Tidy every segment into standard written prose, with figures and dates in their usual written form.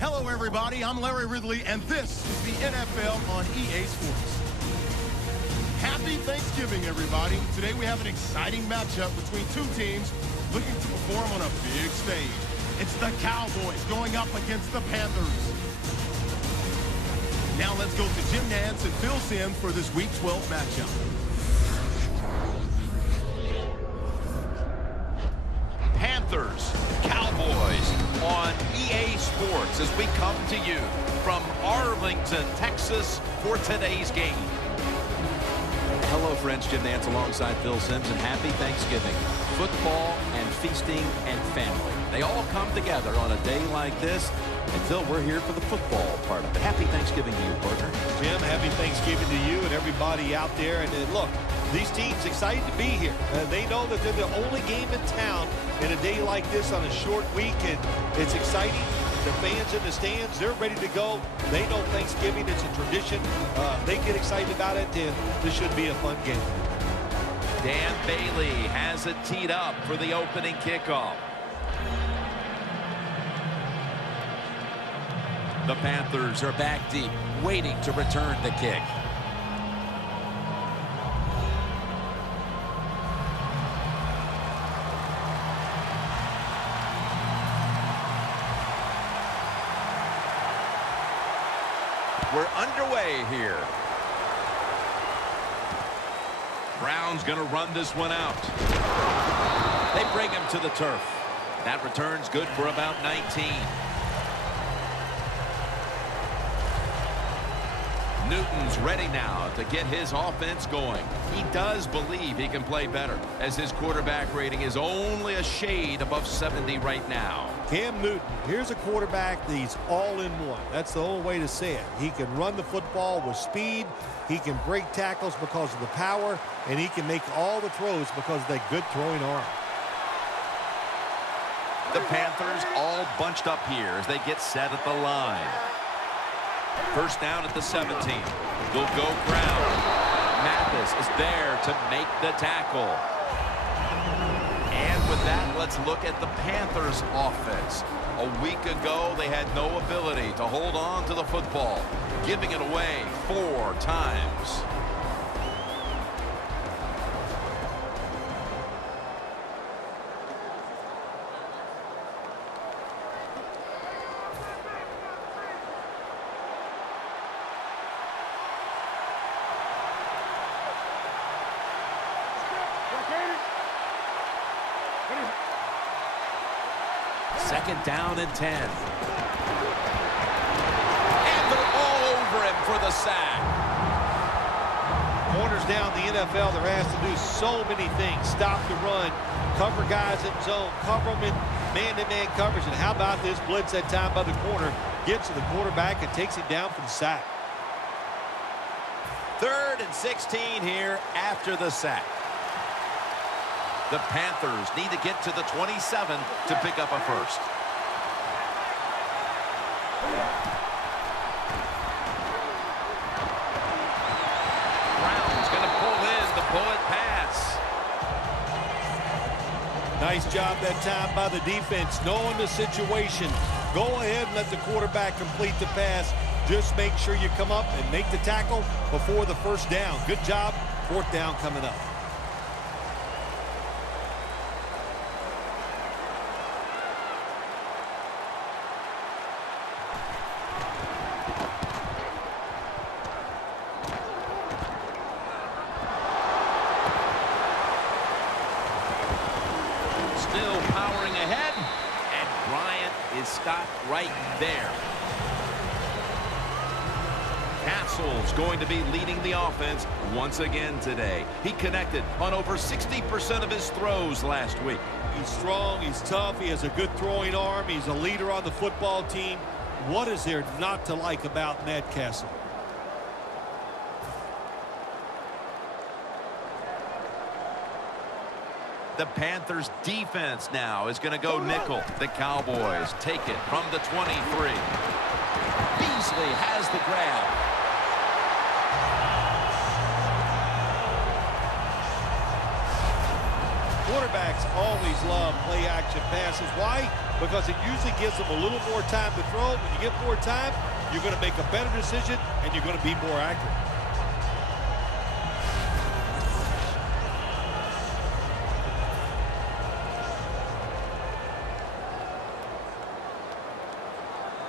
Hello, everybody. I'm Larry Ridley, and this is the NFL on EA Sports. Happy Thanksgiving, everybody. Today we have an exciting matchup between two teams looking to perform on a big stage. It's the Cowboys going up against the Panthers. Now let's go to Jim Nantz and Phil Simms for this Week 12 matchup. Panthers, Cowboys on EA Sports as we come to you from Arlington, Texas for today's game. Hello, friends. Jim Nantz alongside Phil Simms, and happy Thanksgiving. Football and feasting and family. They all come together on a day like this. And Phil, we're here for the football part of it. Happy Thanksgiving to you, partner. Jim, happy Thanksgiving to you and everybody out there. And look, these teams excited to be here. They know that they're the only game in town in a day like this on a short week, and it's exciting. The fans in the stands, they're ready to go. They know Thanksgiving, it's a tradition. They get excited about it, and this should be a fun game. Dan Bailey has it teed up for the opening kickoff. The Panthers are back deep, waiting to return the kick. We're underway here. Brown's going to run this one out. They bring him to the turf. That return's good for about 19. Newton's ready now to get his offense going. He does believe he can play better, as his quarterback rating is only a shade above 70 right now. Cam Newton, here's a quarterback that he's all in one. That's the only way to say it. He can run the football with speed. He can break tackles because of the power, and he can make all the throws because of that good throwing arm. The Panthers all bunched up here as they get set at the line. First down at the 17. They'll go ground. Mathis is there to make the tackle. And with that, let's look at the Panthers offense. A week ago, they had no ability to hold on to the football, giving it away 4 times. Second down and 10. And they're all over him for the sack. Corners down the NFL, they're asked to do so many things. Stop the run, cover guys in zone, cover them in man-to-man coverage. And how about this blitz that time by the corner? Gets to the quarterback and takes it down for the sack. 3rd and 16 here after the sack. The Panthers need to get to the 27 to pick up a first. Brown's going to pull in the bullet pass. Nice job that time by the defense, knowing the situation. Go ahead and let the quarterback complete the pass. Just make sure you come up and make the tackle before the first down. Good job. 4th down coming up. Still powering ahead, and Bryant is stopped right there. Castle's going to be leading the offense once again today. He connected on over 60% of his throws last week. He's strong, he's tough, he has a good throwing arm, he's a leader on the football team. What is there not to like about Matt Castle? The Panthers defense now is going to go nickel. The Cowboys take it from the 23. Beasley has the grab. Quarterbacks always love play-action passes. Why? Because it usually gives them a little more time to throw. When you get more time, you're going to make a better decision, and you're going to be more accurate.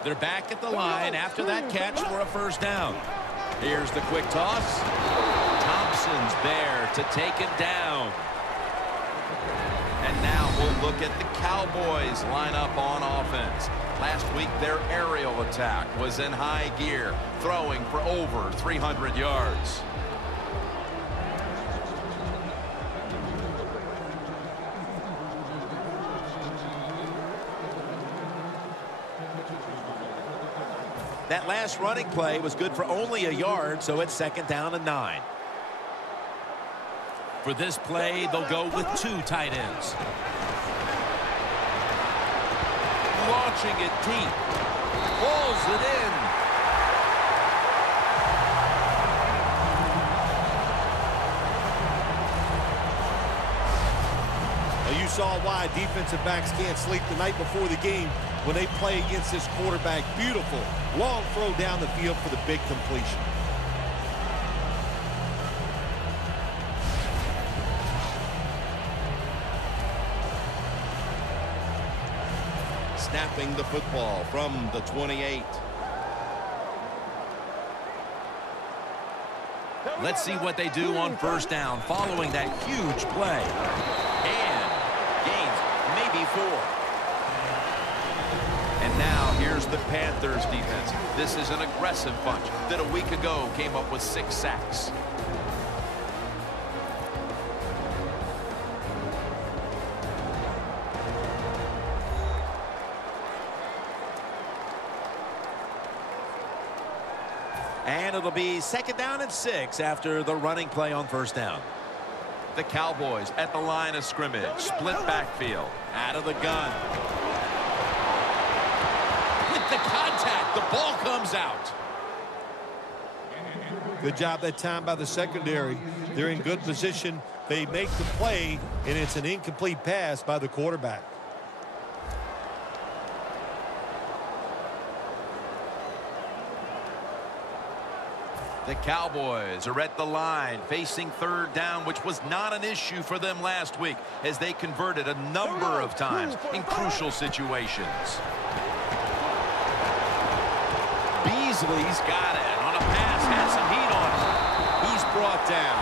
They're back at the line after that catch for a first down. Here's the quick toss. Thompson's there to take it down. And now we'll look at the Cowboys lineup on offense. Last week, their aerial attack was in high gear, throwing for over 300 yards. That last running play was good for only a yard, so it's 2nd down and 9. For this play, they'll go with 2 tight ends. Launching it deep. Pulls it in. Well, you saw why defensive backs can't sleep the night before the game when they play against this quarterback. Beautiful long throw down the field for the big completion. Snapping the football from the 28. Let's see what they do on first down following that huge play. And gains maybe 4. And now here's the Panthers defense. This is an aggressive bunch that a week ago came up with 6 sacks. And it'll be 2nd down and 6 after the running play on first down. The Cowboys at the line of scrimmage. Split backfield. Out of the gun. With the contact, the ball comes out. Good job that time by the secondary. They're in good position. They make the play, and it's an incomplete pass by the quarterback. The Cowboys are at the line facing 3rd down, which was not an issue for them last week as they converted a number of times in crucial situations. Beasley's got it on a pass, has some heat on him. He's brought down.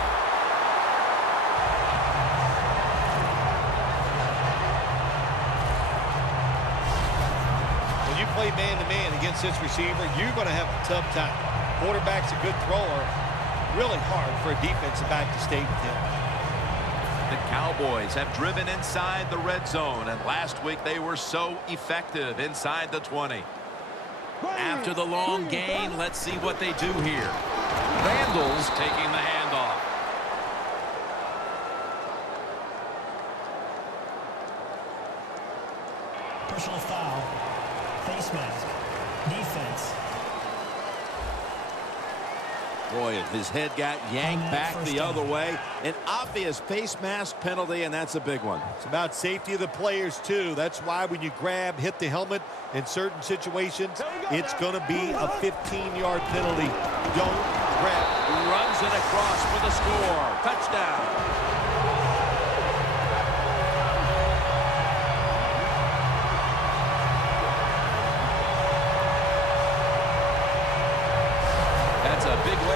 When you play man-to-man against this receiver, you're going to have a tough time. Quarterback's a good thrower. Really hard for a defensive back to stay with him. The Cowboys have driven inside the red zone, and last week they were so effective inside the 20. After the long gain, let's see what they do here. Randall's taking the handoff. Personal foul. Face mask. Defense. Boy, his head got yanked back the other way. An obvious face mask penalty, and that's a big one. It's about safety of the players, too. That's why when you grab, hit the helmet in certain situations, it's going to be a 15-yard penalty. Don't grab. Runs it across for the score. Touchdown.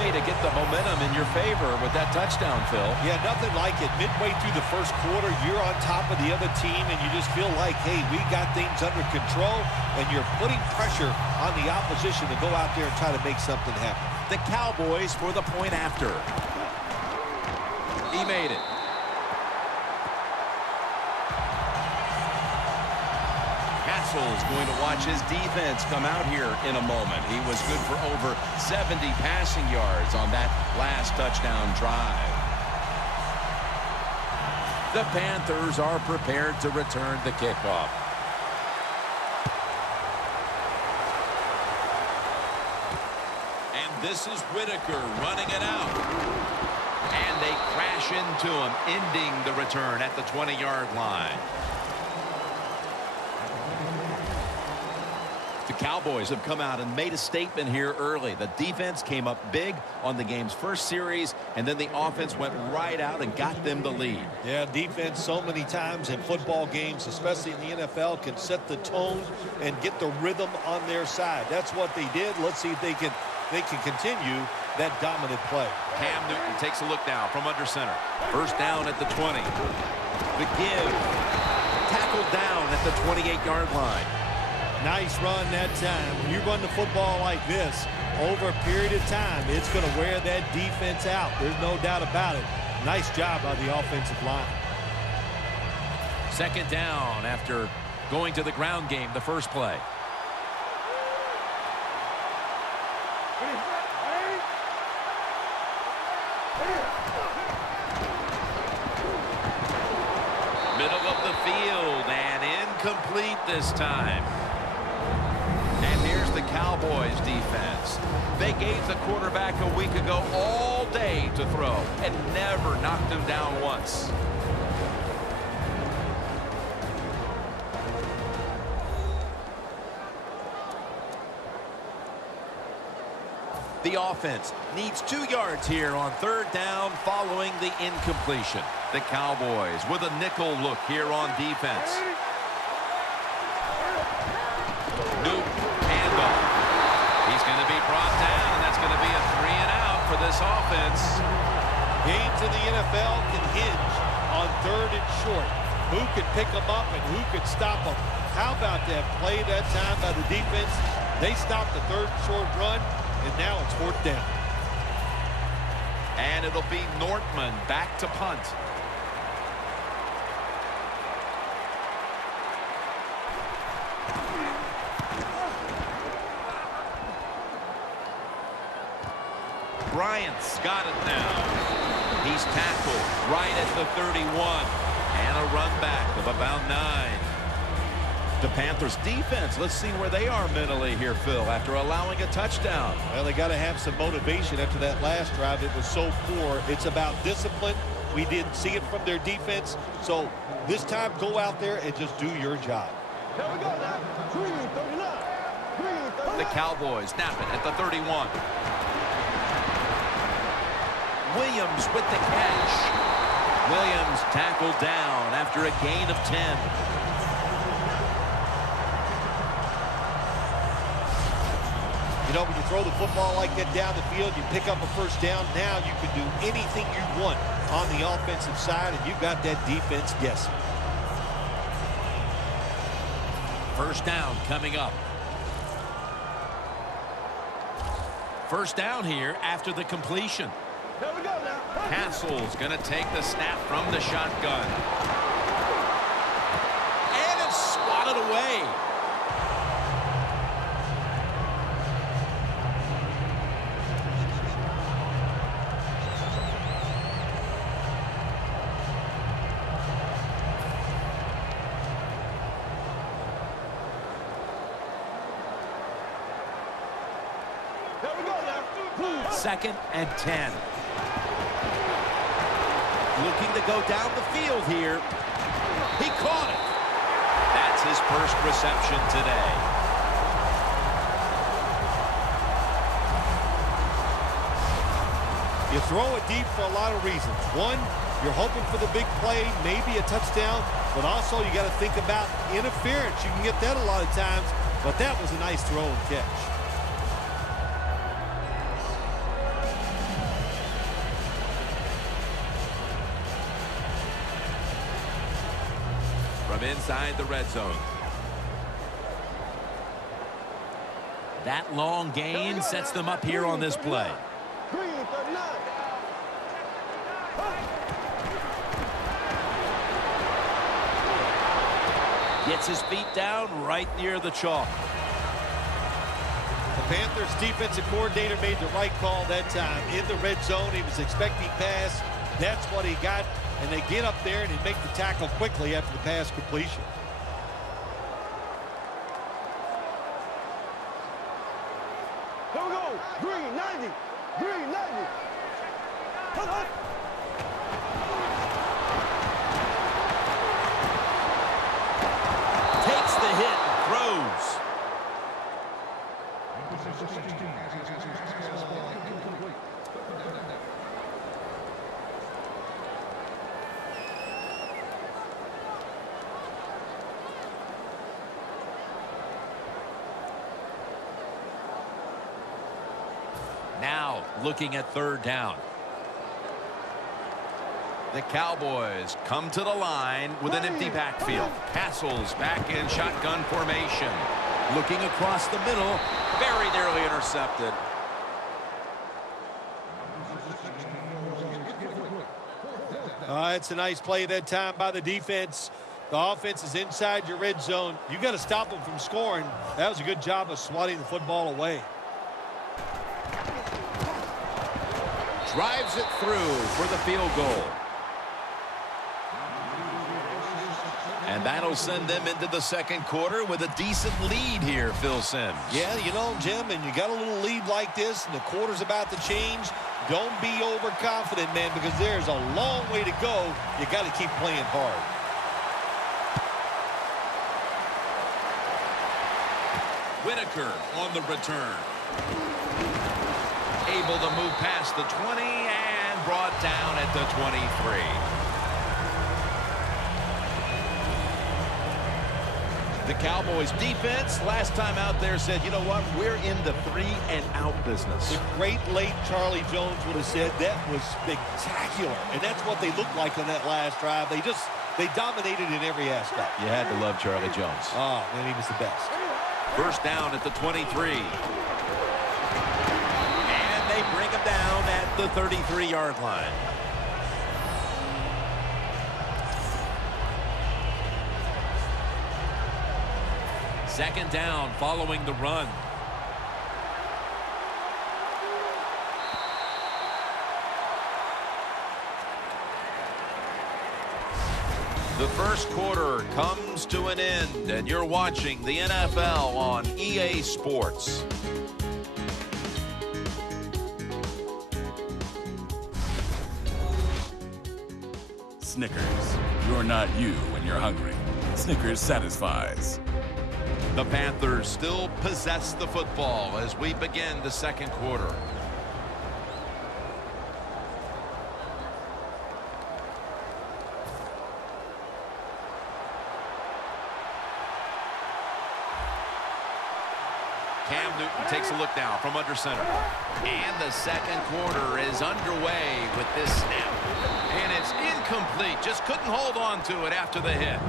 To get the momentum in your favor with that touchdown, Phil. Yeah, nothing like it. Midway through the first quarter, you're on top of the other team, and you just feel like, hey, we got things under control, and you're putting pressure on the opposition to go out there and try to make something happen. The Cowboys for the point after. He made it. Is going to watch his defense come out here in a moment. He was good for over 70 passing yards on that last touchdown drive. The Panthers are prepared to return the kickoff. And this is Whitaker running it out. And they crash into him, ending the return at the 20-yard line. The Cowboys have come out and made a statement here early. The defense came up big on the game's first series, and then the offense went right out and got them the lead. Yeah, defense so many times in football games, especially in the NFL, can set the tone and get the rhythm on their side. That's what they did. Let's see if they can continue that dominant play. Cam Newton takes a look now from under center. First down at the 20. The give. Tackled down at the 28-yard line. Nice run that time. When you run the football like this over a period of time, it's going to wear that defense out. There's no doubt about it. Nice job by the offensive line. Second down after going to the ground game the first play. Middle of the field and incomplete this time. And here's the Cowboys defense. They gave the quarterback a week ago all day to throw and never knocked him down once. The offense needs 2 yards here on third down following the incompletion. The Cowboys with a nickel look here on defense. Newton, handoff. He's going to be brought down, and that's going to be a 3 and out for this offense. Games in the NFL can hinge on third and short. Who could pick them up and who could stop them? How about that play that time by the defense? They stopped the third and short run, and now it's fourth down. And it'll be Nortman back to punt. Bryant's got it now. He's tackled right at the 31. And a run back of about 9. The Panthers defense, let's see where they are mentally here, Phil, after allowing a touchdown. Well, they got to have some motivation after that last drive. It was so poor. It's about discipline. We didn't see it from their defense. So this time, go out there and just do your job. There we go now. 3-39. The Cowboys snap it at the 31. Williams with the catch. Williams tackled down after a gain of 10. You know, when you throw the football like that down the field, you pick up a first down. Now you can do anything you want on the offensive side, and you've got that defense guessing. First down coming up. First down here after the completion. There we go now. Castle's going to take the snap from the shotgun. And it's swatted away. There we go now. Second and 10. Looking to go down the field here. He caught it. That's his first reception today. You throw it deep for a lot of reasons. One, you're hoping for the big play, maybe a touchdown, but also you got to think about interference. You can get that a lot of times, but that was a nice throw and catch. From inside the red zone. That long gain sets them up here on this play. 3-39. Gets his feet down right near the chalk. The Panthers defensive coordinator made the right call that time. In the red zone, he was expecting pass. That's what he got. And they get up there and they make the tackle quickly after the pass completion. Here we go. 3-90. 3-90. looking at third down. The Cowboys come to the line with an empty backfield. Castle's back in shotgun formation. Looking across the middle. Very nearly intercepted. It's a nice play that time by the defense. The offense is inside your red zone. You got to stop them from scoring. That was a good job of swatting the football away. Drives it through for the field goal. And that'll send them into the second quarter with a decent lead here, Phil Simms. Yeah, you know, Jim, and you got a little lead like this, and the quarter's about to change. Don't be overconfident, man, because there's a long way to go. You got to keep playing hard. Whitaker on the return. Able to move past the 20 and brought down at the 23. The Cowboys defense last time out there said, you know what, we're in the 3-and-out business. The great late Charlie Jones would have said that was spectacular. And that's what they looked like on that last drive. They dominated in every aspect. You had to love Charlie Jones. Oh, man, he was the best. First down at the 23. And they bring him down at the 33-yard line. Second down following the run. The first quarter comes to an end, and you're watching the NFL on EA Sports. Snickers. You're not you when you're hungry. Snickers satisfies. The Panthers still possess the football as we begin the second quarter. Cam Newton takes a look now from under center. And the second quarter is underway with this snap. And it's incomplete. Just couldn't hold on to it after the hit.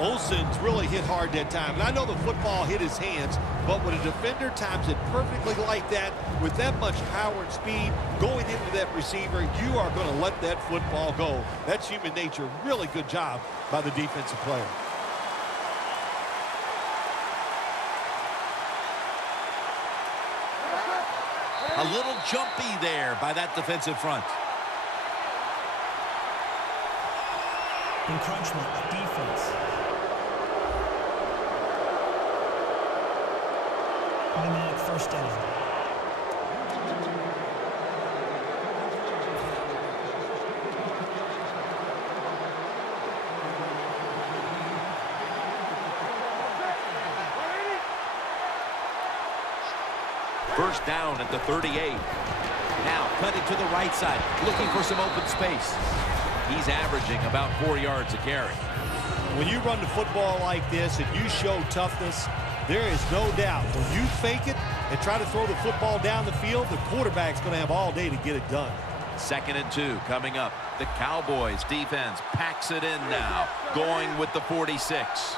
Olsen's really hit hard that time. And I know the football hit his hands, but when a defender times it perfectly like that, with that much power and speed going into that receiver, you are going to let that football go. That's human nature. Really good job by the defensive player. A little jumpy there by that defensive front. Encroachment, defense. Automatic first down. First down at the 38. Now cutting to the right side, looking for some open space. He's averaging about 4 yards a carry. When you run the football like this and you show toughness, there is no doubt when you fake it and try to throw the football down the field, the quarterback's going to have all day to get it done. 2nd and 2 coming up. The Cowboys defense packs it in now, going with the 46.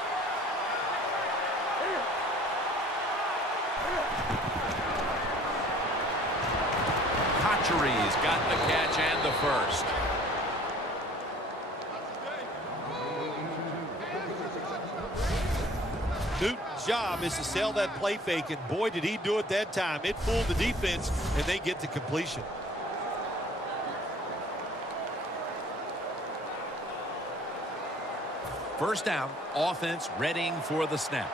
Cotchery's got the catch and the first. Newton's job is to sell that play fake, and boy, did he do it that time. It fooled the defense, and they get to completion. First down, offense readying for the snap.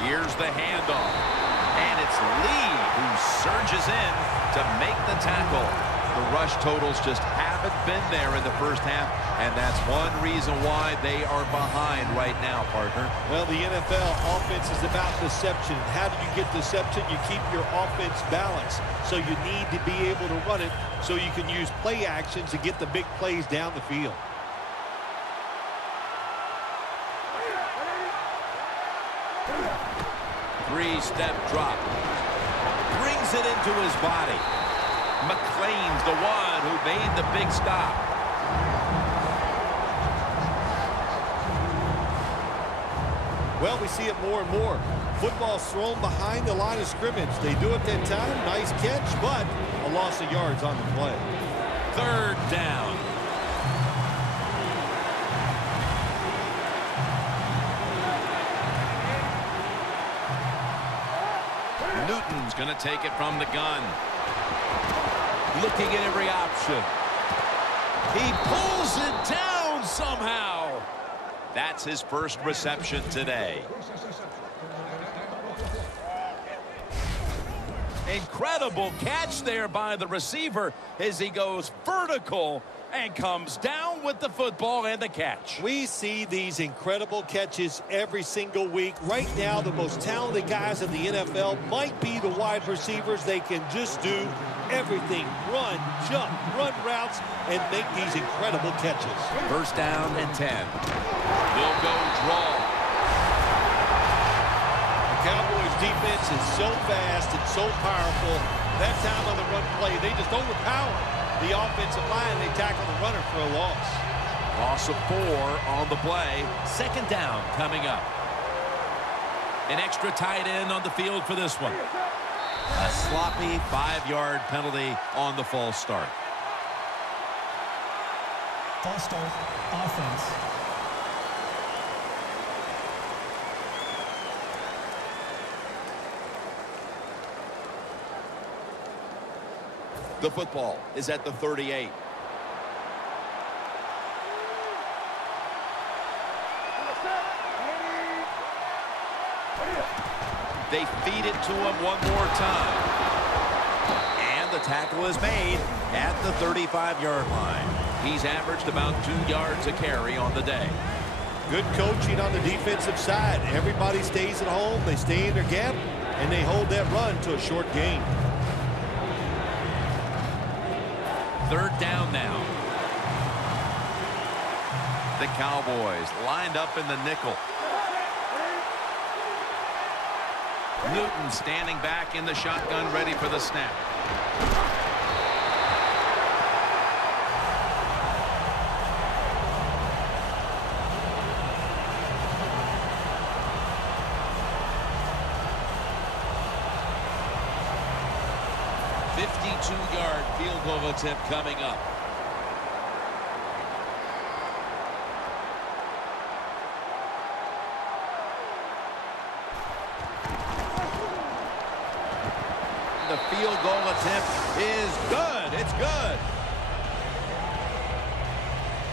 Here's the handoff. And it's Lee who surges in to make the tackle. The rush totals just haven't been there in the first half, and that's one reason why they are behind right now, partner. Well, the NFL offense is about deception. How do you get deception? You keep your offense balanced. So you need to be able to run it so you can use play actions to get the big plays down the field. Three-step drop. Brings it into his body. McLean's the one who made the big stop. Well, we see it more and more. Football's thrown behind the line of scrimmage. They do it that time. Nice catch, but a loss of yards on the play. Third down. Newton's going to take it from the gun. Looking at every option. He pulls it down somehow. That's his first reception today. Incredible catch there by the receiver as he goes vertical and comes down with the football and the catch. We see these incredible catches every single week. Right now, the most talented guys in the NFL might be the wide receivers. They can just do everything. Run, jump, run routes, and make these incredible catches. First down and 10. They'll go draw. The Cowboys defense is so fast and so powerful. That time on the run play, they just overpower the offensive line. They tackle the runner for a loss. Loss of 4 on the play. Second down coming up. An extra tight end on the field for this one. A sloppy 5-yard penalty on the false start. False start, offense. The football is at the 38. They feed it to him one more time. And the tackle is made at the 35-yard line. He's averaged about 2 yards a carry on the day. Good coaching on the defensive side. Everybody stays at home. They stay in their gap, and they hold that run to a short gain. Third down now. The Cowboys lined up in the nickel. Newton standing back in the shotgun, ready for the snap. Yard field goal attempt coming up. The field goal attempt is good. It's good.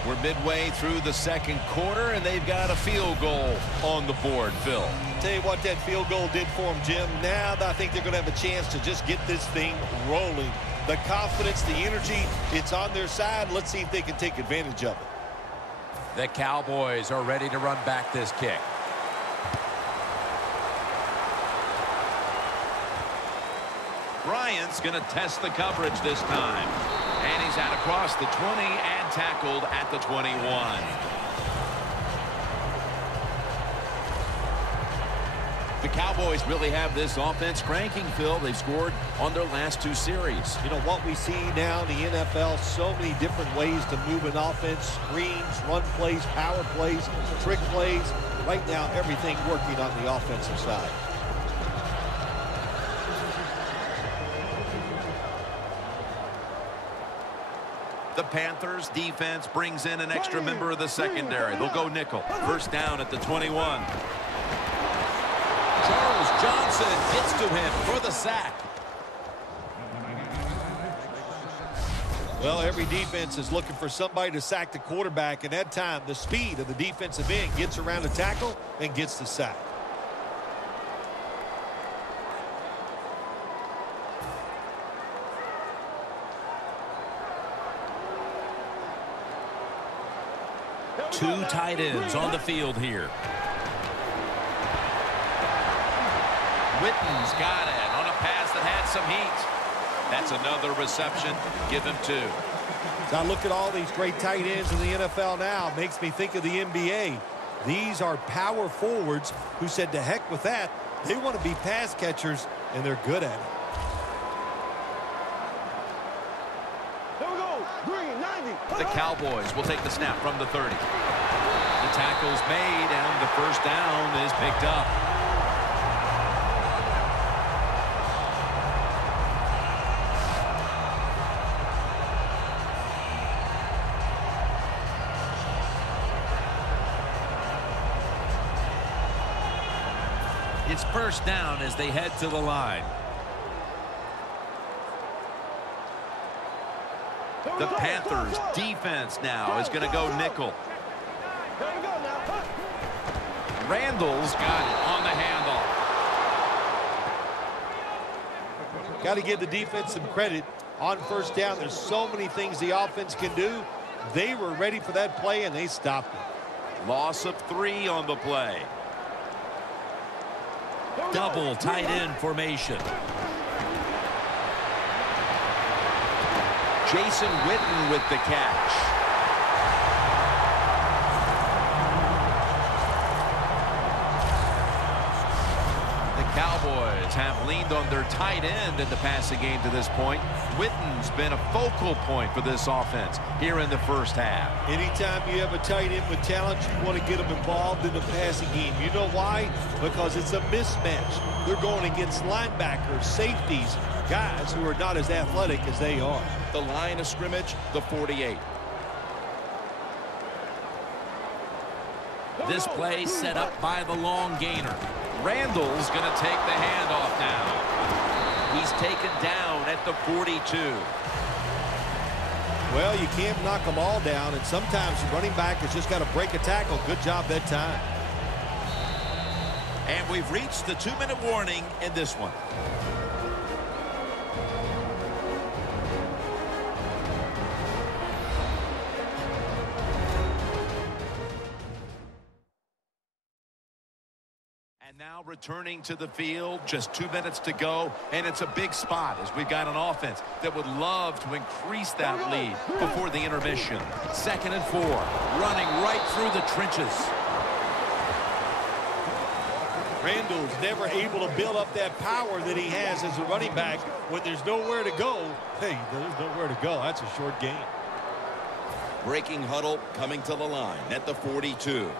We're midway through the second quarter, and they've got a field goal on the board, Phil. Tell you what that field goal did for them, Jim. Now I think they're going to have a chance to just get this thing rolling. The confidence, the energy, it's on their side. Let's see if they can take advantage of it. The Cowboys are ready to run back this kick. Bryant's going to test the coverage this time. And he's out across the 20 and tackled at the 21. The Cowboys really have this offense cranking, Phil. They've scored on their last 2 series. You know, what we see now in the NFL, so many different ways to move an offense. Screens, run plays, power plays, trick plays. Right now, everything working on the offensive side. The Panthers defense brings in an extra member of the secondary. They'll go nickel. First down at the 21. Charles Johnson gets to him for the sack. Well, every defense is looking for somebody to sack the quarterback, and that time the speed of the defensive end gets around the tackle and gets the sack. Two tight ends on the field here. Witten's got it on a pass that had some heat. That's another reception. Give him 2. Now look at all these great tight ends in the NFL now. Makes me think of the NBA. These are power forwards who said to heck with that. They want to be pass catchers, and they're good at it. Here we go. Green, 90. The Cowboys will take the snap from the 30. The tackle's made, and the first down is picked up. It's first down as they head to the line. The Panthers defense now is going to go nickel. Here we go now. Randall's got it on the handle. Got to give the defense some credit on first down. There's so many things the offense can do. They were ready for that play, and they stopped it. Loss of 3 on the play. Double tight end formation. Jason Witten with the catch. The Cowboys have leaned on their tight end in the passing game to this point. Witten's been a focal point for this offense here in the first half. Anytime you have a tight end with talent, you want to get them involved in the passing game. You know why? Because it's a mismatch. They're going against linebackers, safeties, guys who are not as athletic as they are. The line of scrimmage, the 48. This play set up by the long gainer. Randall's going to take the handoff now. He's taken down at the 42. Well, you can't knock them all down, and sometimes the running back has just got to break a tackle. Good job that time. And we've reached the 2-minute warning in this one. And now returning to the field, just 2 minutes to go, and it's a big spot as we've got an offense that would love to increase that lead before the intermission. 2nd and 4, running right through the trenches. Randall's never able to build up that power that he has as a running back. When there's nowhere to go, hey, there's nowhere to go. That's a short game. Breaking huddle coming to the line at the 42.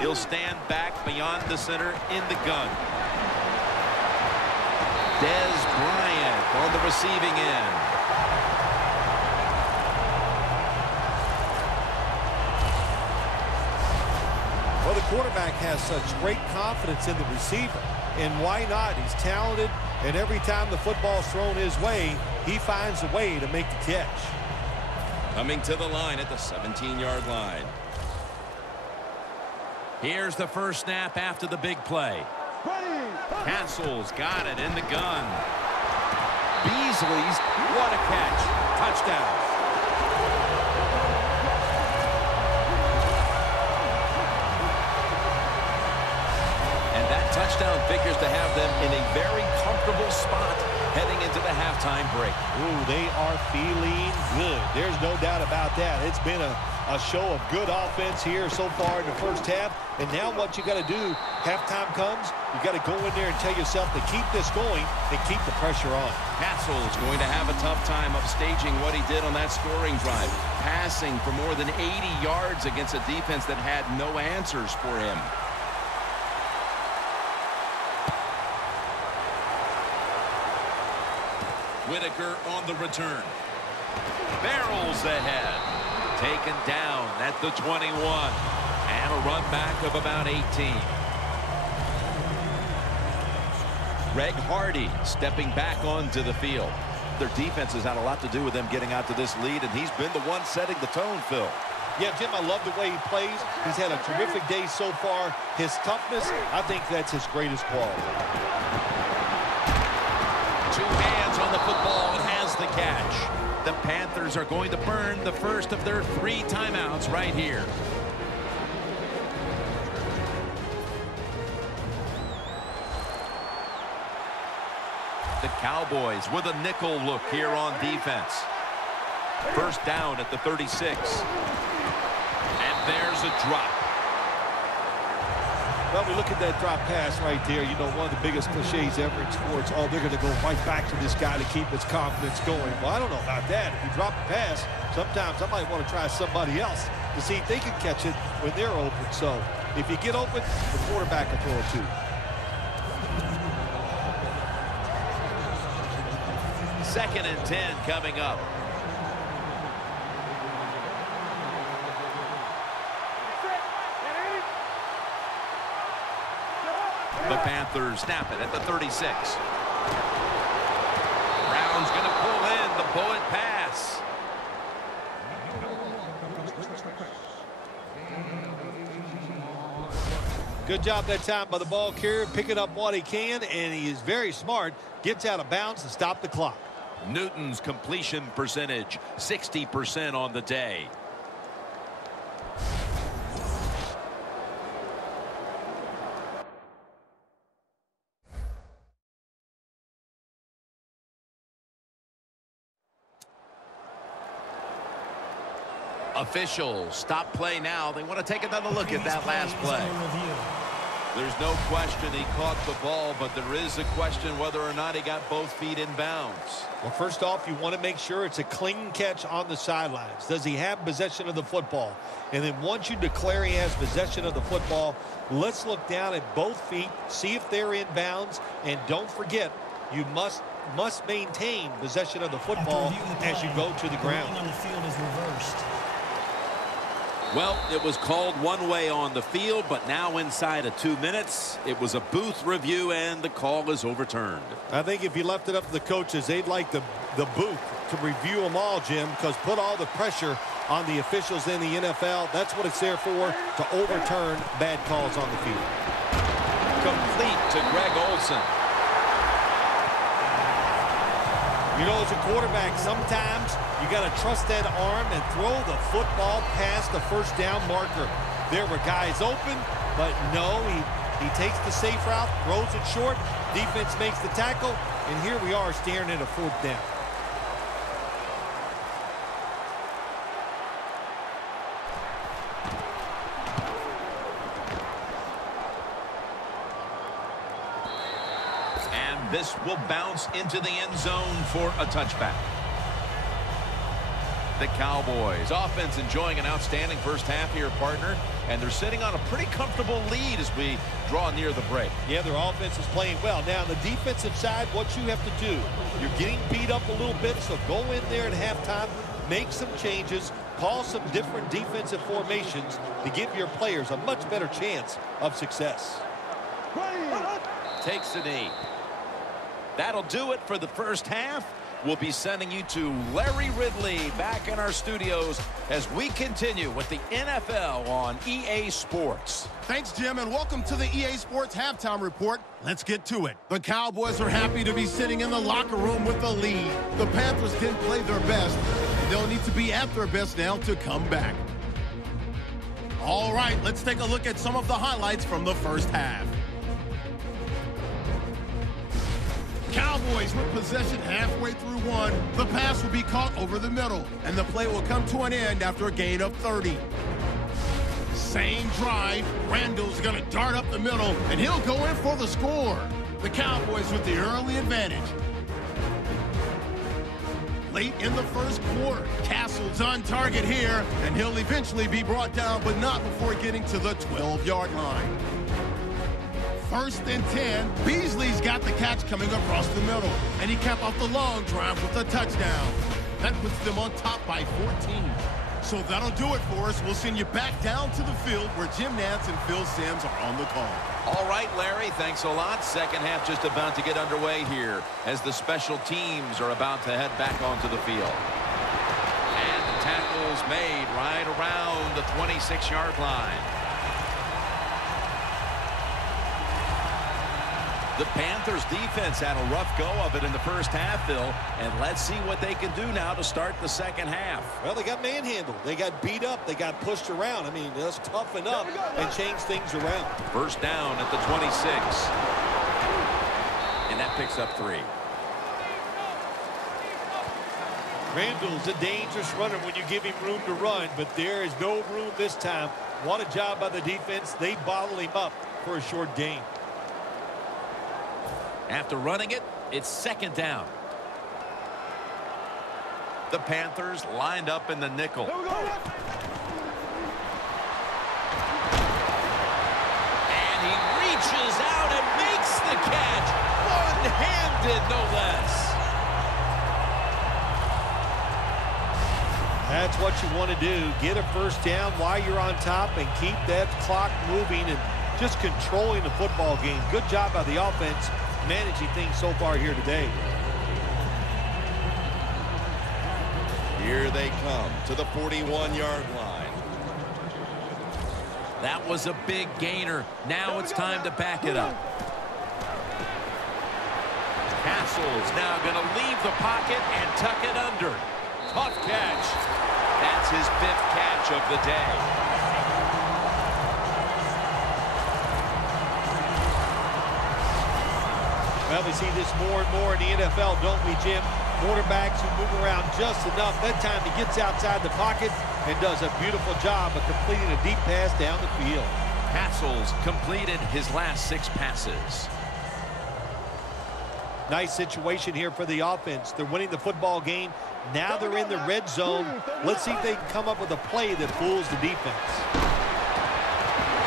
He'll stand back beyond the center in the gun. Dez Bryant on the receiving end. Well, the quarterback has such great confidence in the receiver. And why not? He's talented, and every time the football's thrown his way, he finds a way to make the catch. Coming to the line at the 17-yard line. Here's the first snap after the big play. Castle's got it in the gun. Beasley's, what a catch. Touchdown. And that touchdown figures to have them in a very comfortable spot heading into the halftime break. Ooh, they are feeling good. There's no doubt about that. It's been a show of good offense here so far in the first half. And now what you got to do, halftime comes, you got to go in there and tell yourself to keep this going and keep the pressure on. Castle's going to have a tough time upstaging what he did on that scoring drive, passing for more than 80 yards against a defense that had no answers for him. Whitaker on the return. Barrels ahead. Taken down at the 21. And a run back of about 18. Greg Hardy stepping back onto the field. Their defense has had a lot to do with them getting out to this lead, and he's been the one setting the tone, Phil. Yeah, Jim, I love the way he plays. He's had a terrific day so far. His toughness, I think that's his greatest quality. 2 hands on the football and has the catch. The Panthers are going to burn the first of their 3 timeouts right here. The Cowboys with a nickel look here on defense. First down at the 36. And there's a drop. Well, we look at that drop pass right there. You know, one of the biggest cliches ever in sports. Oh, they're going to go right back to this guy to keep his confidence going. Well, I don't know about that. If you drop a pass, sometimes I might want to try somebody else to see if they can catch it when they're open. So if you get open, the quarterback can throw it to you. Second and 10 coming up. The Panthers snap it at the 36. Brown's going to pull in the bullet pass. Good job that time by the ball carrier, picking up what he can, and he is very smart. Gets out of bounds to stop the clock. Newton's completion percentage, 60% on the day. Officials stop play now. They want to take another look at that last play. There's no question he caught the ball, but there is a question whether or not he got both feet in bounds. Well, first off, you want to make sure it's a clean catch on the sidelines. Does he have possession of the football? And then once you declare he has possession of the football, let's look down at both feet, see if they're in bounds, and don't forget, you must maintain possession of the football as you go to the ground. On the field is reversed. Well, it was called one way on the field, but now inside of 2 minutes, it was a booth review, and the call is overturned. I think if you left it up to the coaches, they'd like the booth to review them all, Jim, because put all the pressure on the officials in the NFL. That's what it's there for, to overturn bad calls on the field. Complete to Greg Olsen. You know, as a quarterback, sometimes you got to trust that arm and throw the football past the first down marker. There were guys open, but no, he takes the safe route, throws it short, defense makes the tackle, and here we are staring at a fourth down. This will bounce into the end zone for a touchback. The Cowboys offense enjoying an outstanding first half here, partner, and they're sitting on a pretty comfortable lead as we draw near the break. Yeah, their offense is playing well. Now, on the defensive side, what you have to do, you're getting beat up a little bit, so go in there at halftime, make some changes, call some different defensive formations to give your players a much better chance of success. Takes a knee. That'll do it for the first half. We'll be sending you to Larry Ridley back in our studios as we continue with the NFL on EA Sports. Thanks, Jim, and welcome to the EA Sports Halftime Report. Let's get to it. The Cowboys are happy to be sitting in the locker room with a lead. The Panthers didn't play their best, and they'll need to be at their best now to come back. All right, let's take a look at some of the highlights from the first half. Cowboys with possession halfway through one. The pass will be caught over the middle, and the play will come to an end after a gain of 30. Same drive. Randall's going to dart up the middle, and he'll go in for the score. The Cowboys with the early advantage. Late in the first quarter, Castle's on target here, and he'll eventually be brought down, but not before getting to the 12-yard line. First and 10, Beasley's got the catch coming across the middle, and he capped off the long drive with a touchdown. That puts them on top by 14. So that'll do it for us. We'll send you back down to the field where Jim Nantz and Phil Simms are on the call. All right, Larry, thanks a lot. Second half just about to get underway here as the special teams are about to head back onto the field. And the tackle's made right around the 26-yard line. The Panthers defense had a rough go of it in the first half, Phil, and let's see what they can do now to start the second half. Well, they got manhandled. They got beat up. They got pushed around. I mean, let's toughen up and change things around. First down at the 26. And that picks up 3. Randall's a dangerous runner when you give him room to run, but there is no room this time. What a job by the defense. They bottle him up. for a short gain. After running it, it's second down. The Panthers lined up in the nickel. Here we go. And he reaches out and makes the catch. One-handed, no less. That's what you want to do. Get a first down while you're on top and keep that clock moving and just controlling the football game. Good job by the offense managing things so far here today. Here they come to the 41-yard line. That was a big gainer. Now it's time to back it up. Castle's now going to leave the pocket and tuck it under. Tough catch. That's his 5th catch of the day. Well, we see this more and more in the NFL, don't we, Jim? Quarterbacks who move around just enough. That time he gets outside the pocket and does a beautiful job of completing a deep pass down the field. Castle's completed his last 6 passes. Nice situation here for the offense. They're winning the football game. Now they're in the red zone. Let's see if they can come up with a play that fools the defense.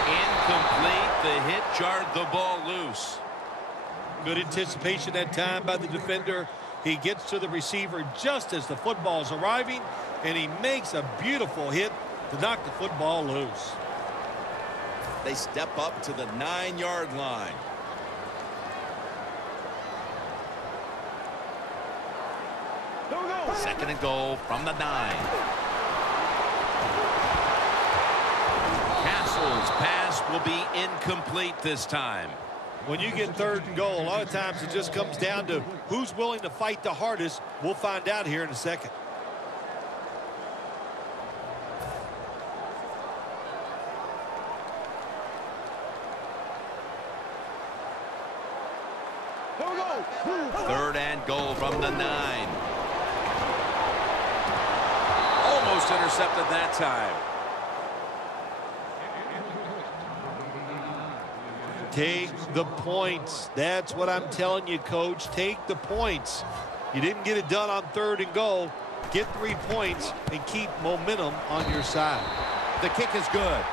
Incomplete. The hit jarred the ball loose. Good anticipation that time by the defender. He gets to the receiver just as the football's arriving, and he makes a beautiful hit to knock the football loose. They step up to the 9-yard line. Here we go. Second and goal from the 9. Castle's pass will be incomplete this time. When you get 3rd and goal, a lot of times it just comes down to who's willing to fight the hardest. We'll find out here in a second. Here we go. 3rd and goal from the 9. Almost intercepted that time. Take the points. That's what I'm telling you, Coach. Take the points. You didn't get it done on 3rd and goal. Get 3 points and keep momentum on your side. The kick is good.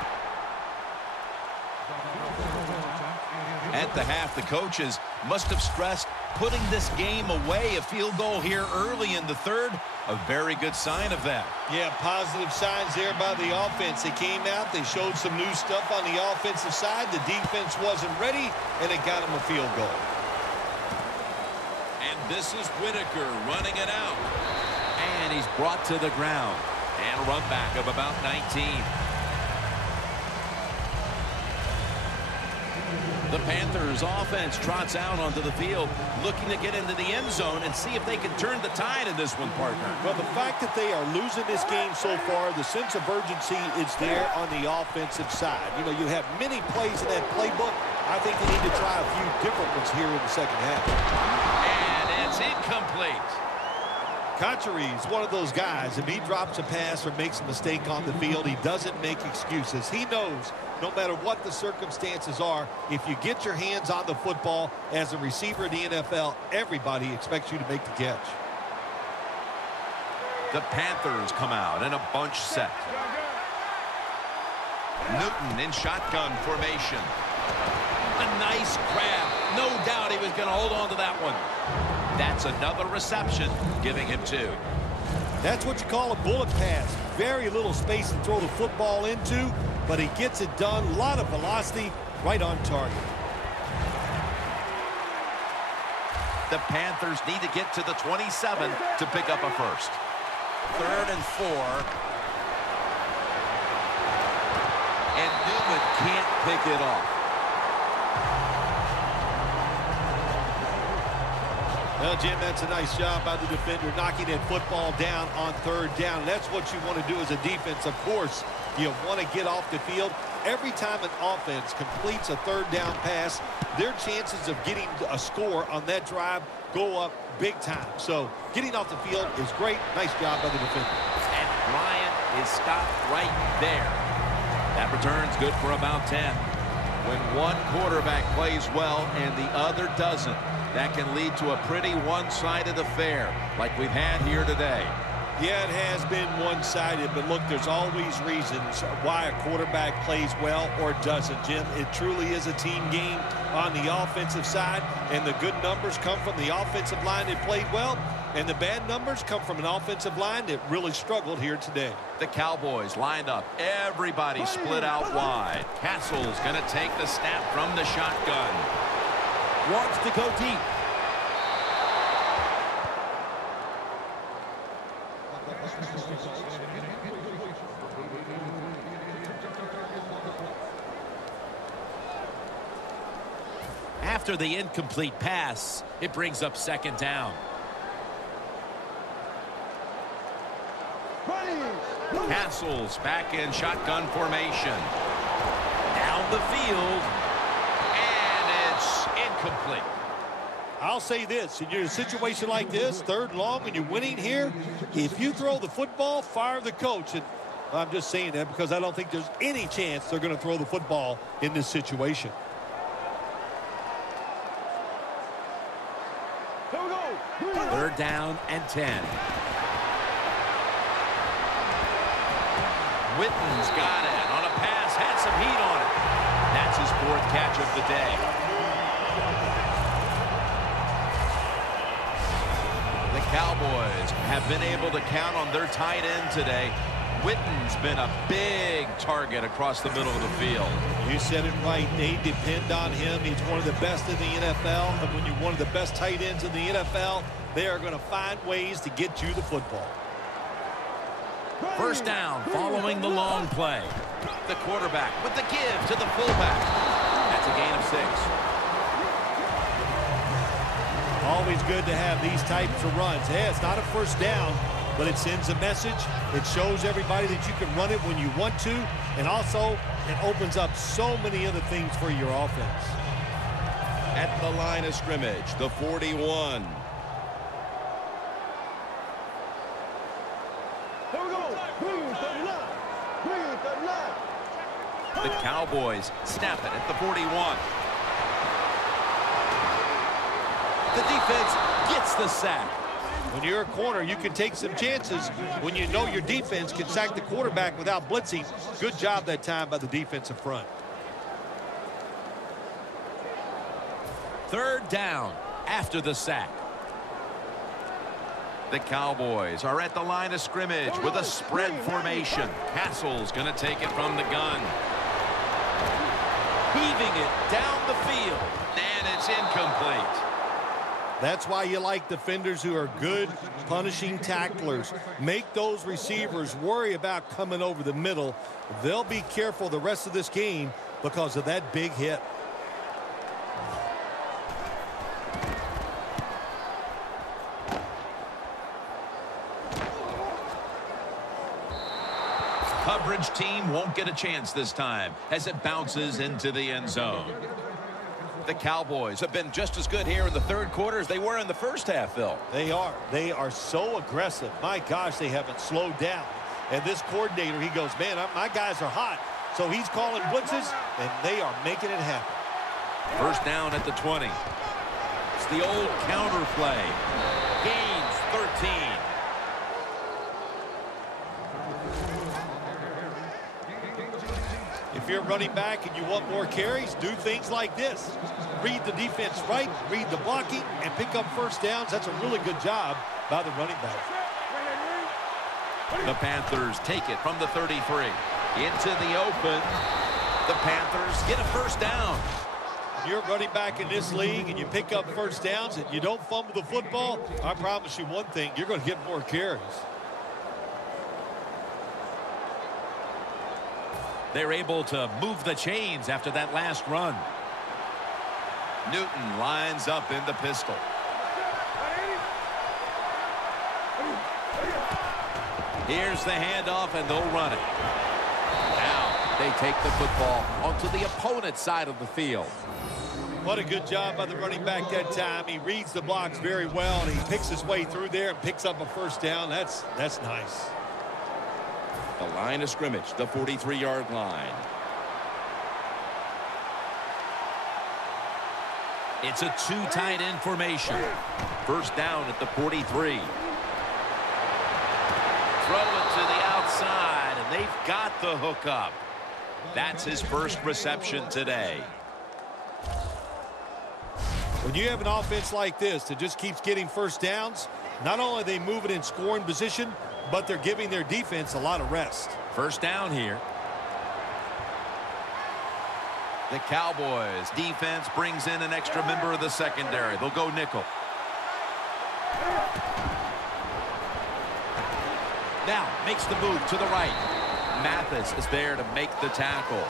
At the half, the coaches must have stressed putting this game away. A field goal here early in the 3rd. A very good sign of that. Yeah, positive signs there by the offense. They came out, they showed some new stuff on the offensive side. The defense wasn't ready, and it got them a field goal. And this is Whitaker running it out. And he's brought to the ground. And a run back of about 19. The Panthers offense trots out onto the field, looking to get into the end zone and see if they can turn the tide in this one, partner. Well, the fact that they are losing this game so far, the sense of urgency is there on the offensive side. You know, you have many plays in that playbook. I think they need to try a few different ones here in the second half. And it's incomplete. Conchery is one of those guys. If he drops a pass or makes a mistake on the field, he doesn't make excuses. He knows no matter what the circumstances are, if you get your hands on the football as a receiver in the NFL, everybody expects you to make the catch. The Panthers come out in a bunch set. Newton in shotgun formation. A nice grab. No doubt he was going to hold on to that one. That's another reception, giving him 2. That's what you call a bullet pass. Very little space to throw the football into, but he gets it done. A lot of velocity, right on target. The Panthers need to get to the 27 to pick up a first. 3rd and 4. And Newman can't pick it off. Well, Jim, that's a nice job by the defender, knocking that football down on 3rd down. That's what you want to do as a defense. Of course, you want to get off the field. Every time an offense completes a 3rd down pass, their chances of getting a score on that drive go up big time. So getting off the field is great. Nice job by the defender. And Bryant is stopped right there. That return's good for about 10. When one quarterback plays well and the other doesn't, that can lead to a pretty one-sided affair like we've had here today. Yeah, it has been one-sided, but look, there's always reasons why a quarterback plays well or doesn't, Jim. It truly is a team game on the offensive side, and the good numbers come from the offensive line that played well, and the bad numbers come from an offensive line that really struggled here today. The Cowboys lined up. Everybody split out wide. Castle's going to take the snap from the shotgun. Wants to go deep. After the incomplete pass, it brings up second down. Castle's back in shotgun formation. Down the field. And it's incomplete. I'll say this, in a situation like this, 3rd and long, and you're winning here, if you throw the football, fire the coach. And I'm just saying that because I don't think there's any chance they're going to throw the football in this situation. Here we go. 3rd down and 10. Witten's got it on a pass, had some heat on it. That's his 4th catch of the day. The Cowboys have been able to count on their tight end today. Witten's been a big target across the middle of the field. You said it right. They depend on him. He's one of the best in the NFL. And when you're one of the best tight ends in the NFL, they are going to find ways to get you the football. 1st down following the long play. The quarterback with the give to the fullback. That's a gain of 6. Always good to have these types of runs. Hey, it's not a 1st down, but it sends a message. It shows everybody that you can run it when you want to, and also it opens up so many other things for your offense. At the line of scrimmage, the 41. Here we go. Green 39. Green 39. The Cowboys snap it at the 41. The defense gets the sack. When you're a corner, you can take some chances when you know your defense can sack the quarterback without blitzing. Good job that time by the defensive front. 3rd down after the sack. The Cowboys are at the line of scrimmage with a spread formation. Castle's going to take it from the gun. Heaving it down the field, and it's incomplete. That's why you like defenders who are good punishing tacklers. Make those receivers worry about coming over the middle. They'll be careful the rest of this game because of that big hit. Coverage team won't get a chance this time as it bounces into the end zone. The Cowboys have been just as good here in the 3rd quarter as they were in the 1st half, Phil. They are. They are so aggressive. My gosh, they haven't slowed down. And this coordinator, he goes, man, my guys are hot. So he's calling blitzes, and they are making it happen. 1st down at the 20. It's the old counter play. Gains 13. If you're running back and you want more carries, do things like this. Read the defense right, read the blocking, and pick up 1st downs. That's a really good job by the running back. The Panthers take it from the 33. Into the open. The Panthers get a 1st down. You're running back in this league and you pick up 1st downs and you don't fumble the football, I promise you one thing, you're going to get more carries. They're able to move the chains after that last run. Newton lines up in the pistol. Here's the handoff, and they'll run it. Now they take the football onto the opponent's side of the field. What a good job by the running back that time. He reads the blocks very well, and he picks his way through there and picks up a 1st down. That's nice. The line of scrimmage, the 43-yard line. It's a two tight end formation. First down at the 43. Throw it to the outside, and they've got the hook up. That's his first reception today. When you have an offense like this that just keeps getting first downs, not only are they moving in scoring position, but they're giving their defense a lot of rest. First down here. The Cowboys defense brings in an extra member of the secondary. They'll go nickel. Now makes the move to the right. Mathis is there to make the tackle.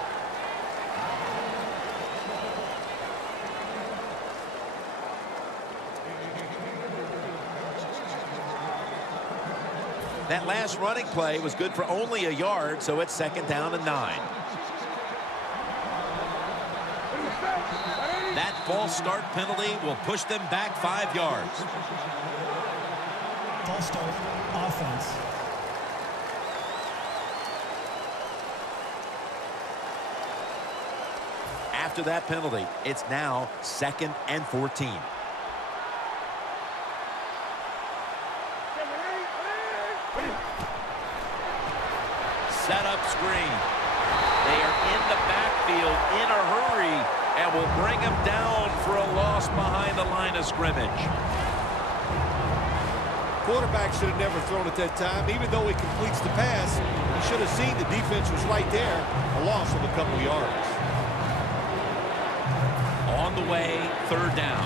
That last running play was good for only a yard, so it's second down and 9. That false start penalty will push them back 5 yards. False start, offense. After that penalty, it's now 2nd and 14. Set up screen. They are in the backfield in a hurry and will bring him down for a loss behind the line of scrimmage. Quarterback should have never thrown at that time. Even though he completes the pass, he should have seen the defense was right there. A loss of a couple yards. On the way, 3rd down.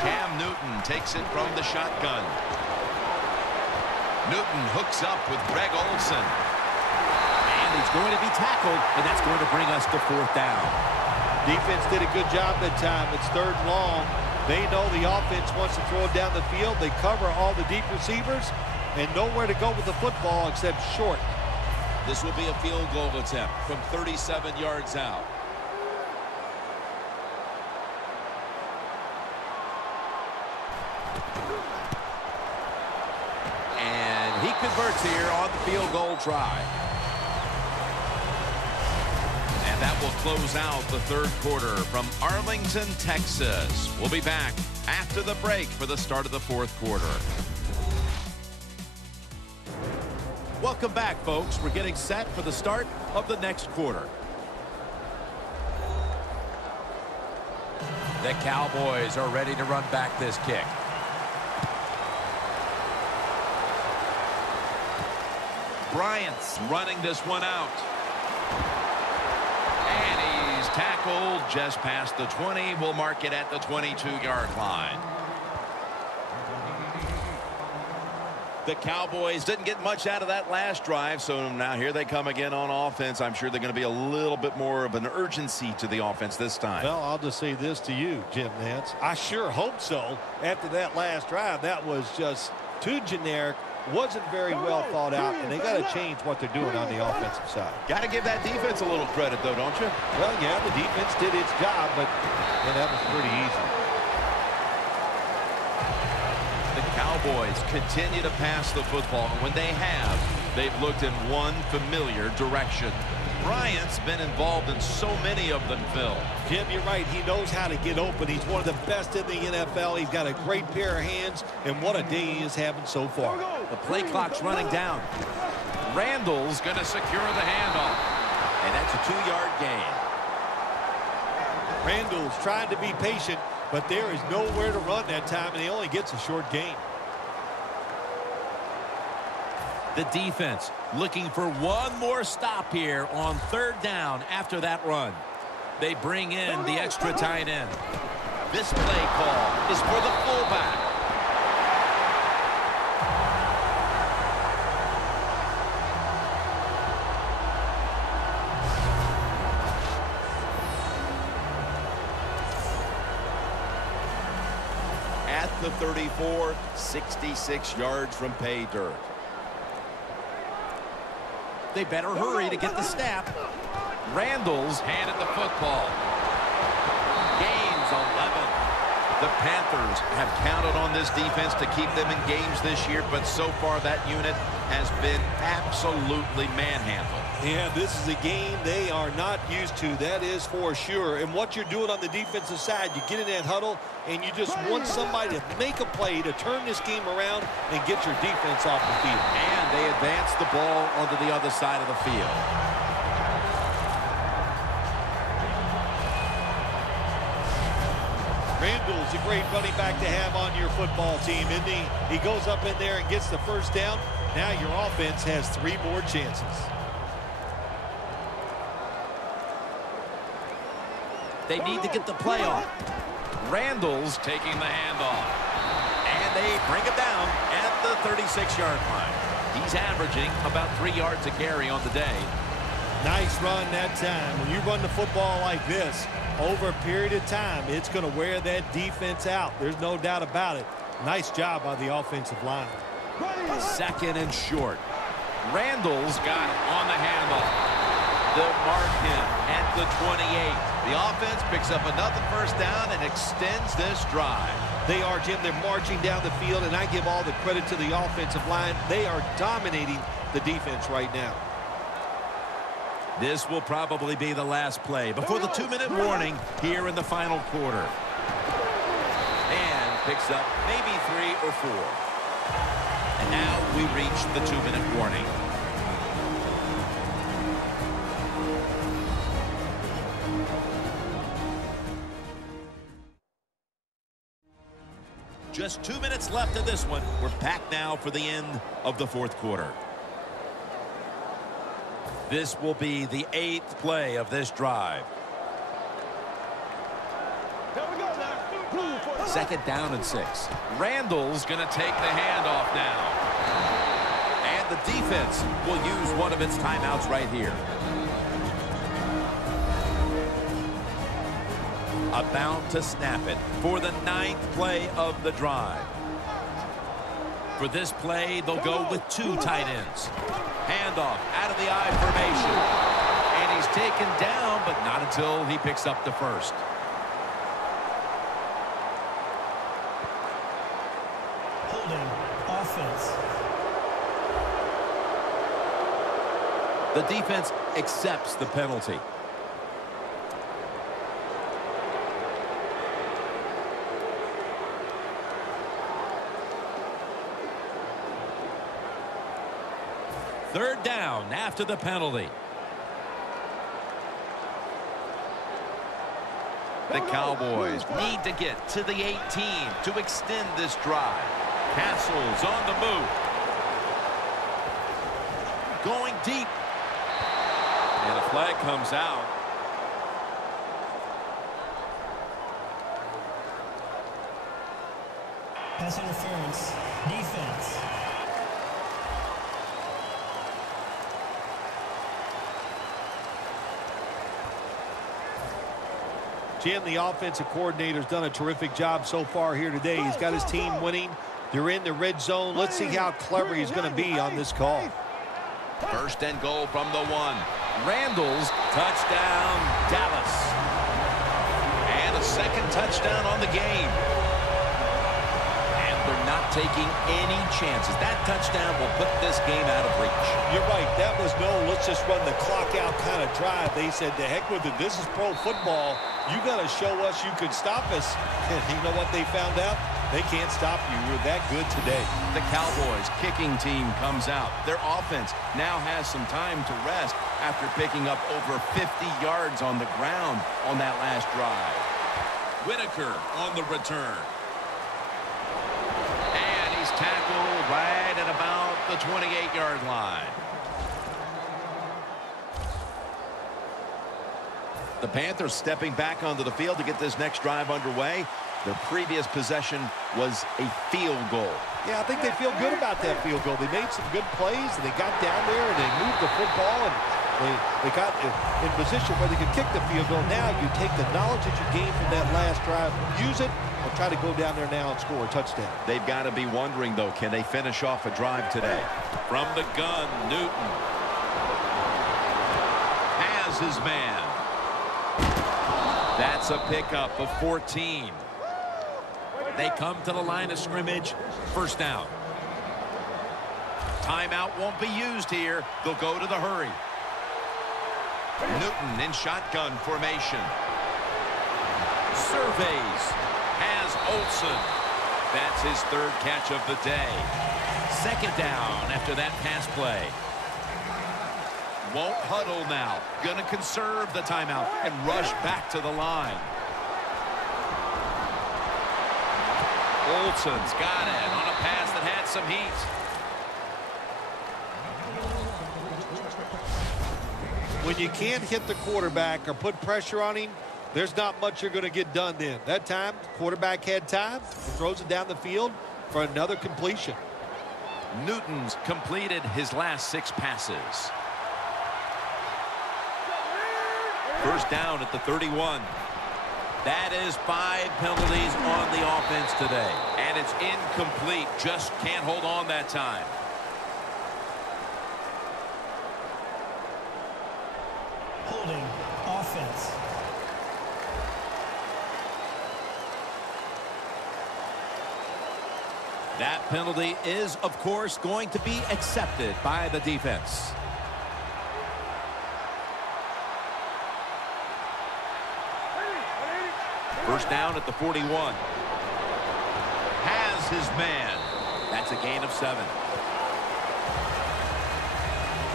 Cam Newton takes it from the shotgun. Newton hooks up with Greg Olsen. And he's going to be tackled, and that's going to bring us to 4th down. Defense did a good job that time. It's 3rd and long. They know the offense wants to throw it down the field. They cover all the deep receivers and nowhere to go with the football except short. This will be a field goal attempt from 37 yards out. And he converts here on the field goal try. And that will close out the 3rd quarter from Arlington, Texas. We'll be back after the break for the start of the 4th quarter. Welcome back, folks. We're getting set for the start of the next quarter. The Cowboys are ready to run back this kick. Bryant's running this one out. And he's tackled just past the 20. We'll mark it at the 22-yard line. The Cowboys didn't get much out of that last drive, so now here they come again on offense. I'm sure they're going to be a little bit more of an urgency to the offense this time. Well, I'll just say this to you, Jim Nance. I sure hope so. After that last drive, that was just too generic, wasn't very well thought out, and they got to change what they're doing on the offensive side. Got to give that defense a little credit, though, don't you? Well, yeah, the defense did its job, but that was pretty easy. The Cowboys continue to pass the football, and when they have, they've looked in one familiar direction. Bryant's been involved in so many of them, Phil. Jim, you're right. He knows how to get open. He's one of the best in the NFL. He's got a great pair of hands, and what a day he is having so far. The play clock's running down. Randall's going to secure the handoff, and that's a 2-yard gain. Randall's trying to be patient, but there is nowhere to run that time, and he only gets a short gain. The defense looking for one more stop here on 3rd down after that run. They bring in the extra tight end. This play call is for the fullback. At the 34, 66 yards from pay dirt. They better hurry to get the snap. Randall's handed the football. Gains 11. The Panthers have counted on this defense to keep them in games this year, but so far that unit has been absolutely manhandled. Yeah, this is a game they are not used to. That is for sure. And what you're doing on the defensive side, you get in that huddle, and you just want somebody to make a play to turn this game around and get your defense off the field. And they advance the ball onto the other side of the field. Randall's a great running back to have on your football team, isn't he? He goes up in there and gets the first down. Now your offense has 3 more chances. They need to get the play off. Randall's taking the handoff. And they bring it down at the 36-yard line. He's averaging about 3 yards a carry on the day. Nice run that time. When you run the football like this, over a period of time, it's going to wear that defense out. There's no doubt about it. Nice job by the offensive line. 2nd and short. Randall's got it on the handoff. They'll mark him at the 28. The offense picks up another first down and extends this drive. They are, Jim. They're marching down the field, and I give all the credit to the offensive line. They are dominating the defense right now. This will probably be the last play before the 2-minute warning here in the final quarter. And picks up maybe 3 or 4. And now we reach the 2-minute warning. Just 2 minutes left in this one. We're back now for the end of the 4th quarter. This will be the 8th play of this drive. 2nd down and 6. Randall's going to take the handoff now. And the defense will use one of its timeouts right here. About to snap it for the 9th play of the drive. For this play, they'll go with 2 tight ends. Handoff out of the I formation. And he's taken down, but not until he picks up the first. Holding offense. The defense accepts the penalty. Third down after the penalty. The Cowboys need to get to the 18 to extend this drive. Castle's on the move. Going deep. And a flag comes out. Pass interference. Defense. Jim, the offensive coordinator's done a terrific job so far here today. He's got his team winning. They're in the red zone. Let's see how clever he's going to be on this call. 1st and goal from the 1. Randall's touchdown, Dallas. And a 2nd touchdown on the game. And they're not taking any chances. That touchdown will put this game out of reach. You're right. That was no let's just run the clock out kind of drive. They said, to heck with it. This is pro football. You got to show us you could stop us. And you know what they found out? They can't stop you. You're that good today. The Cowboys kicking team comes out. Their offense now has some time to rest after picking up over 50 yards on the ground on that last drive. Whitaker on the return. And he's tackled right at about the 28-yard line. The Panthers stepping back onto the field to get this next drive underway. Their previous possession was a field goal. Yeah, I think they feel good about that field goal. They made some good plays, and they got down there, and they moved the football, and they got in position where they could kick the field goal. Now you take the knowledge that you gained from that last drive, use it, or try to go down there now and score a touchdown. They've got to be wondering, though, can they finish off a drive today? From the gun, Newton has his man. That's a pickup of 14. They come to the line of scrimmage. 1st down. Timeout won't be used here. They'll go to the hurry. Newton in shotgun formation. Surveys. Has Olsen. That's his third catch of the day. Second down after that pass play. Won't huddle now. Gonna conserve the timeout and rush back to the line. Olsen's got it on a pass that had some heat. When you can't hit the quarterback or put pressure on him, there's not much you're going to get done then. That time, the quarterback had time. He throws it down the field for another completion. Newton's completed his last 6 passes. First down at the 31. That is 5 penalties on the offense today. And it's incomplete. Just can't hold on that time. Holding. Offense. That penalty is, of course, going to be accepted by the defense. First down at the 41. Has his man. That's a gain of 7.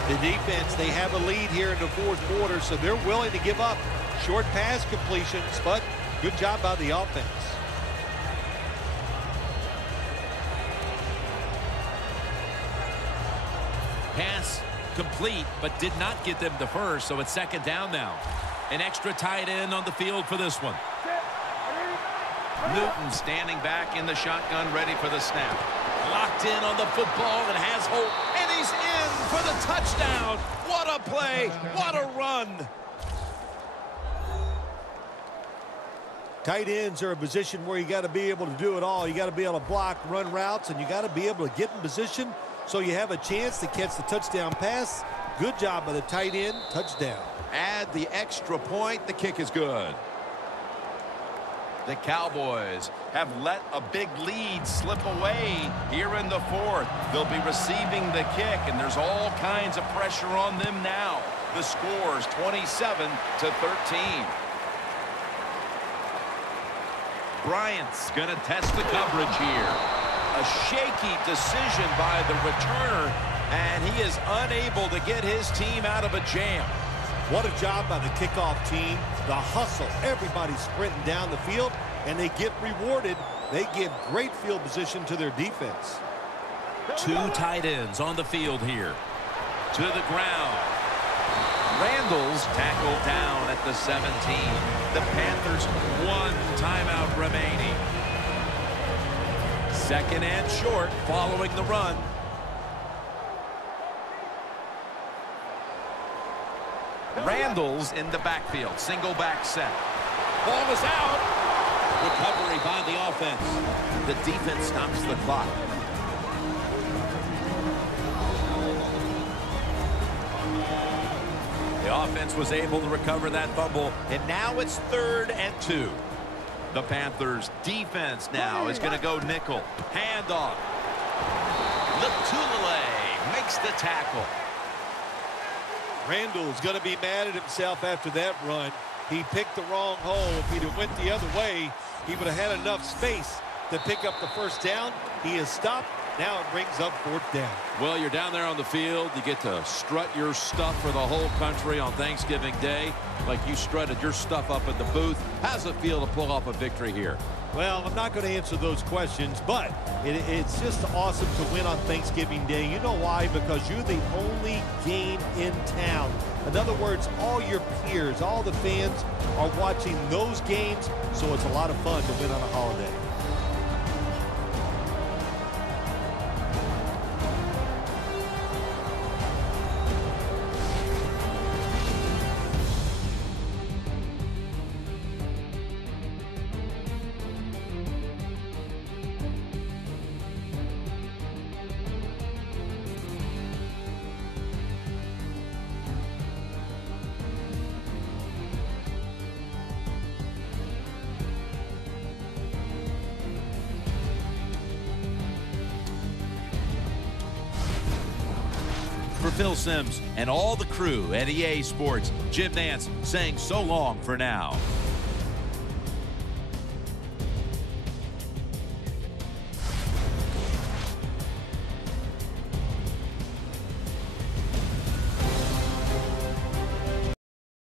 The defense, they have a lead here in the fourth quarter, so they're willing to give up short pass completions, but good job by the offense. Pass complete, but did not get them to first, so it's second down now. An extra tight end on the field for this one. Newton standing back in the shotgun, ready for the snap. Locked in on the football and has hope, and he's in for the touchdown. What a play, what a run. Tight ends are a position where you got to be able to do it all. You got to be able to block, run routes, and you got to be able to get in position so you have a chance to catch the touchdown pass. Good job by the tight end. Touchdown. Add the extra point. The kick is good. The Cowboys have let a big lead slip away here in the fourth. They'll be receiving the kick, and there's all kinds of pressure on them now. The score's 27-13. Bryant's going to test the coverage here. A shaky decision by the returner, and he is unable to get his team out of a jam. What a job by the kickoff team. The hustle. Everybody's sprinting down the field, and they get rewarded. They give great field position to their defense. 2 tight ends on the field here. To the ground. Randall's tackled down at the 17. The Panthers 1 timeout remaining. Second and short following the run. Randall's in the backfield. Single back set. Ball is out. Recovery by the offense. The defense stops the clock. The offense was able to recover that fumble, and now it's 3rd and 2. The Panthers defense now is going to go nickel. Handoff. Latulele makes the tackle. Randall's going to be mad at himself after that run. He picked the wrong hole. If he'd have went the other way, he would have had enough space to pick up the first down. He has stopped. Now it brings up 4th down. Well, you're down there on the field. You get to strut your stuff for the whole country on Thanksgiving Day, like you strutted your stuff up in the booth. How does it feel to pull off a victory here? Well, I'm not going to answer those questions, but it's just awesome to win on Thanksgiving Day. You know why? Because you're the only game in town. In other words, all your peers, all the fans are watching those games, so it's a lot of fun to win on a holiday. Phil Simms, and all the crew at EA Sports, Jim Nantz saying so long for now.